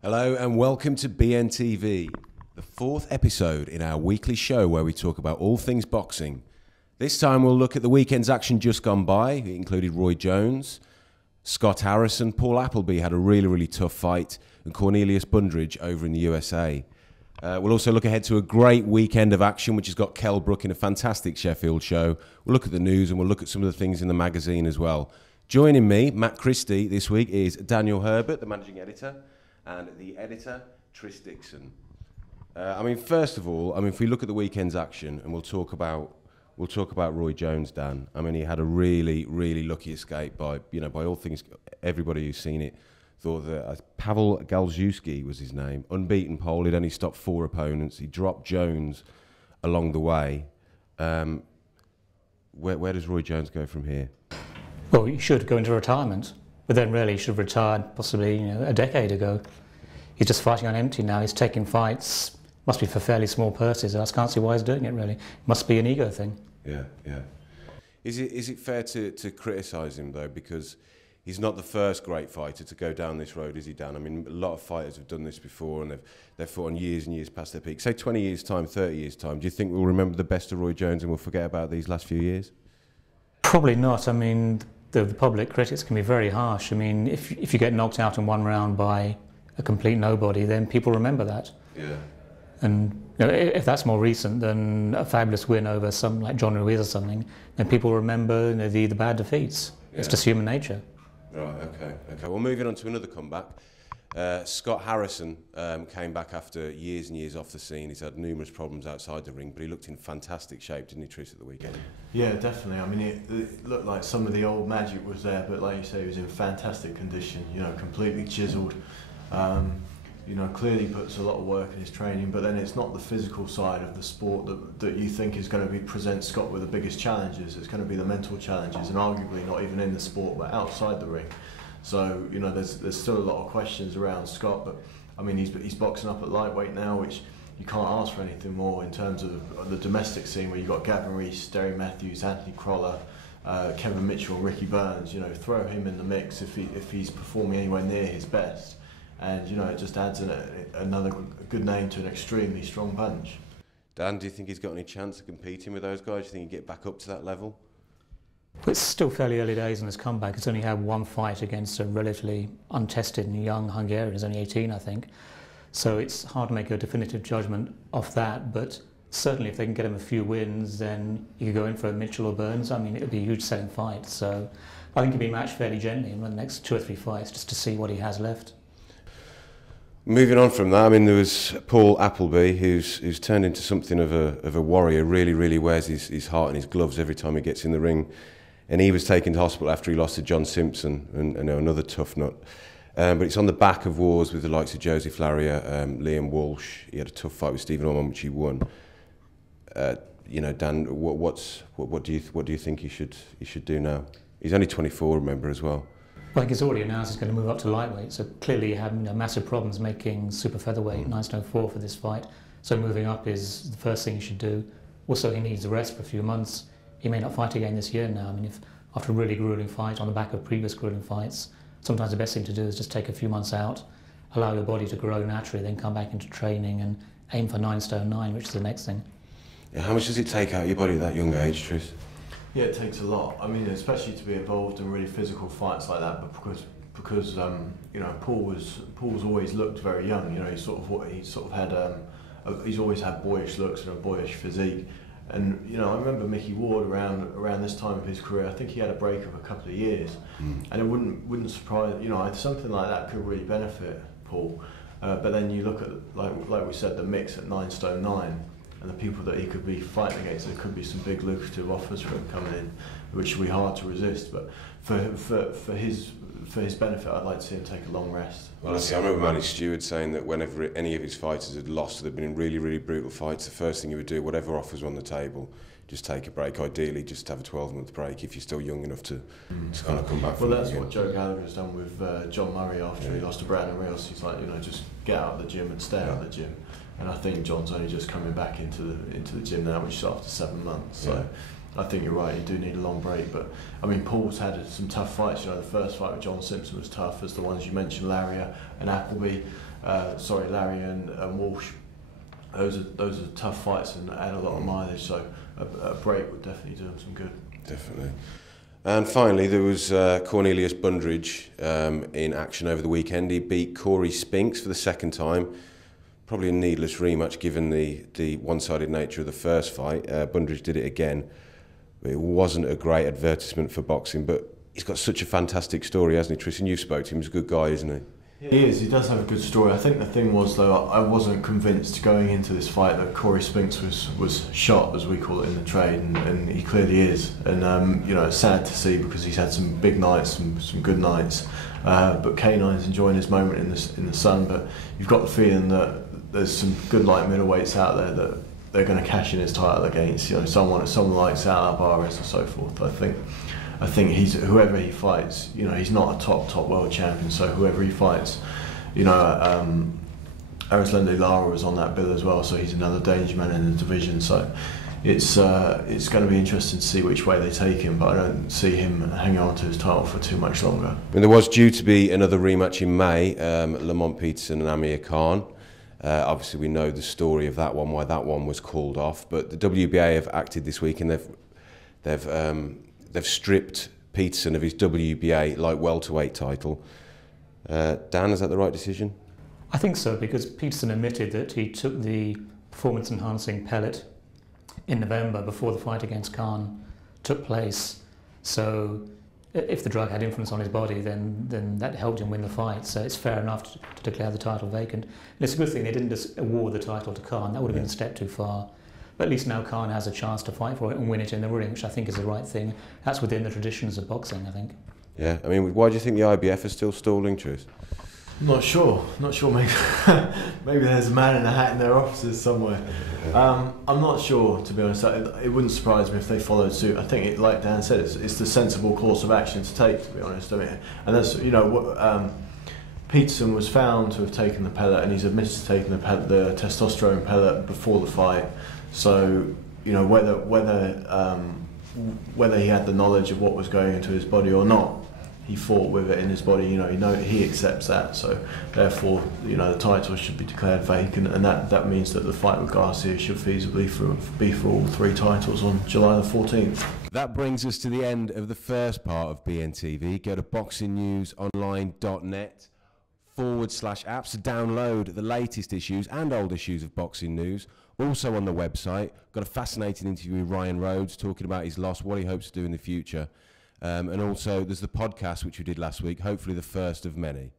Hello and welcome to BNTV, the fourth episode in our weekly show where we talk about all things boxing. This time we'll look at the weekend's action just gone by. It included Roy Jones, Scott Harrison, Paul Appleby had a really tough fight, and Cornelius Bundrage over in the USA. We'll also look ahead to a great weekend of action which has got Kell Brook in a fantastic Sheffield show. We'll look at the news and we'll look at some of the things in the magazine as well. Joining me, Matt Christie, this week is Daniel Herbert, the managing editor, and the editor, Tris Dixon. First of all, if we look at the weekend's action, and we'll talk about Roy Jones, Dan. He had a really lucky escape by all things. Everybody who's seen it thought that Pavel Galzewski was his name, unbeaten Pole. He'd only stopped 4 opponents. He dropped Jones along the way. Where does Roy Jones go from here? Well, he should go into retirement. But then really he should have retired possibly a decade ago. He's just fighting on empty now. He's taking fights, must be for fairly small purses. I just can't see why he's doing it really. Must be an ego thing. Yeah. Is it fair to criticise him though, because he's not the first great fighter to go down this road, is he, Dan? A lot of fighters have done this before and they've fought on years and years past their peak. Say 20 years' time, 30 years' time, do you think we'll remember the best of Roy Jones and we'll forget about these last few years? Probably not. The public critics can be very harsh. If you get knocked out in one round by a complete nobody, then people remember that. Yeah. And if that's more recent than a fabulous win over some like John Ruiz or something, then people remember the bad defeats. Yeah. It's just human nature. Right. Okay. Well, moving on to another comeback. Scott Harrison came back after years and years off the scene. He's had numerous problems outside the ring, but he looked in fantastic shape, didn't he, Tris, at the weekend? Yeah, definitely. It looked like some of the old magic was there, but like you say, he was in fantastic condition, completely chiselled. Clearly puts a lot of work in his training, but then it's not the physical side of the sport that you think is going to present Scott with the biggest challenges. It's going to be the mental challenges, and arguably not even in the sport, but outside the ring. So there's still a lot of questions around Scott, but he's boxing up at lightweight now, which you can't ask for anything more in terms of the domestic scene, where you've got Gavin Rees, Derry Matthews, Anthony Crolla, Kevin Mitchell, Ricky Burns. Throw him in the mix if he's performing anywhere near his best, and it just adds another good name to an extremely strong bunch. Dan, do you think he's got any chance of competing with those guys? Do you think he'd get back up to that level? It's still fairly early days in his comeback. He's only had one fight against a relatively untested and young Hungarian. He's only 18, I think. So it's hard to make a definitive judgment off that, but certainly if they can get him a few wins, then you could go in for a Mitchell or Burns. It would be a huge selling fight. So I think he'll be matched fairly gently in the next 2 or 3 fights just to see what he has left. Moving on from that, there was Paul Appleby, who's turned into something of a warrior. Really wears his heart in his gloves every time he gets in the ring. And he was taken to hospital after he lost to John Simpson, and another tough nut. But it's on the back of wars with the likes of Josie Flaria, Liam Walsh. He had a tough fight with Stephen Ormond, which he won. Dan, what do you think he should do now? He's only 24, remember, as well. Well, I think he's already announced he's going to move up to lightweight. So clearly he had massive problems making super featherweight 904 for this fight. So moving up is the first thing he should do. Also, he needs a rest for a few months. He may not fight again this year now. If after a really gruelling fight on the back of previous gruelling fights, sometimes the best thing to do is just take a few months out, allow your body to grow naturally, then come back into training and aim for 9 stone 9, which is the next thing. Yeah, how much does it take out of your body at that young age, Tris? Yeah, it takes a lot. Especially to be involved in really physical fights like that, but because Paul's always looked very young. He's always had boyish looks and a boyish physique. And I remember Mickey Ward around this time of his career. I think he had a break of a couple of years, and it wouldn't surprise. Something like that could really benefit Paul. But then you look at like we said, the mix at 9 stone 9, and the people that he could be fighting against. There could be some big lucrative offers for him coming in, which would be hard to resist. But for his benefit, I'd like to see him take a long rest. Well, I remember Manny Stewart saying that whenever any of his fighters had lost, they'd been in really brutal fights, the first thing he would do, whatever offers were on the table, just take a break. Ideally, just have a 12-month break if you're still young enough to kind of come back. Well, that's what Joe Gallagher's done with John Murray after he lost to Brandon Rios. He's like, just get out of the gym and stay out of the gym. And I think John's only just coming back into the gym now, which is after 7 months. So I think you're right. You do need a long break, but I mean, Paul's had some tough fights. You know, the first fight with John Simpson was tough, as the ones you mentioned, Larry and Appleby. Larry and Walsh. Those are tough fights and add a lot of mileage. So a break would definitely do him some good. Definitely. And finally, there was Cornelius Bundrage in action over the weekend. He beat Corey Spinks for the second time. Probably a needless rematch given the one-sided nature of the first fight. Bundrage did it again. It wasn't a great advertisement for boxing, but he's got such a fantastic story, hasn't he, Tristan? You've spoken to him. He's a good guy, isn't he? He is. He does have a good story. I think the thing was, though, I wasn't convinced going into this fight that Corey Spinks was shot, as we call it in the trade, and he clearly is. And you know, it's sad to see because he's had some big nights, some good nights. But K9's enjoying his moment in the sun. But you've got the feeling that there's some good light middleweights out there that they're going to cash in his title against. You know, someone like Sal Alvarez and so forth. I think he's whoever he fights. You know, he's not a top world champion, so whoever he fights, you know, Arislande Lara was on that bill as well, so he's another danger man in the division. So it's going to be interesting to see which way they take him, but I don't see him hanging on to his title for too much longer. I mean, there was due to be another rematch in May, Lamont Peterson and Amir Khan. Obviously, we know the story of that one, why that one was called off. But the WBA have acted this week, and they've stripped Peterson of his WBA light welterweight title. Dan, is that the right decision? I think so, because Peterson admitted that he took the performance-enhancing pellet in November before the fight against Khan took place. So if the drug had influence on his body, then that helped him win the fight. So it's fair enough to declare the title vacant. And it's a good thing they didn't just award the title to Khan. That would have been a step too far. But at least now Khan has a chance to fight for it and win it in the ring, which I think is the right thing. That's within the traditions of boxing, I think. Yeah, I mean, why do you think the IBF is still stalling, Tris? Not sure. Maybe maybe there's a man in a hat in their offices somewhere. I'm not sure, to be honest. It wouldn't surprise me if they followed suit. I think, like Dan said, it's the sensible course of action to take, to be honest. I mean, and that's, you know, Peterson was found to have taken the pellet, and he's admitted to taking the testosterone pellet before the fight. So, you know, whether he had the knowledge of what was going into his body or not, he fought with it in his body. You know, he accepts that. So, therefore, you know, the title should be declared vacant, and that means that the fight with Garcia should feasibly be for all three titles on July the 14th. That brings us to the end of the first part of BNTV. Go to boxingnewsonline.net/apps to download the latest issues and old issues of boxing news. Also on the website, got a fascinating interview with Ryan Rhodes talking about his loss, what he hopes to do in the future. And also there's the podcast, which we did last week, hopefully the first of many.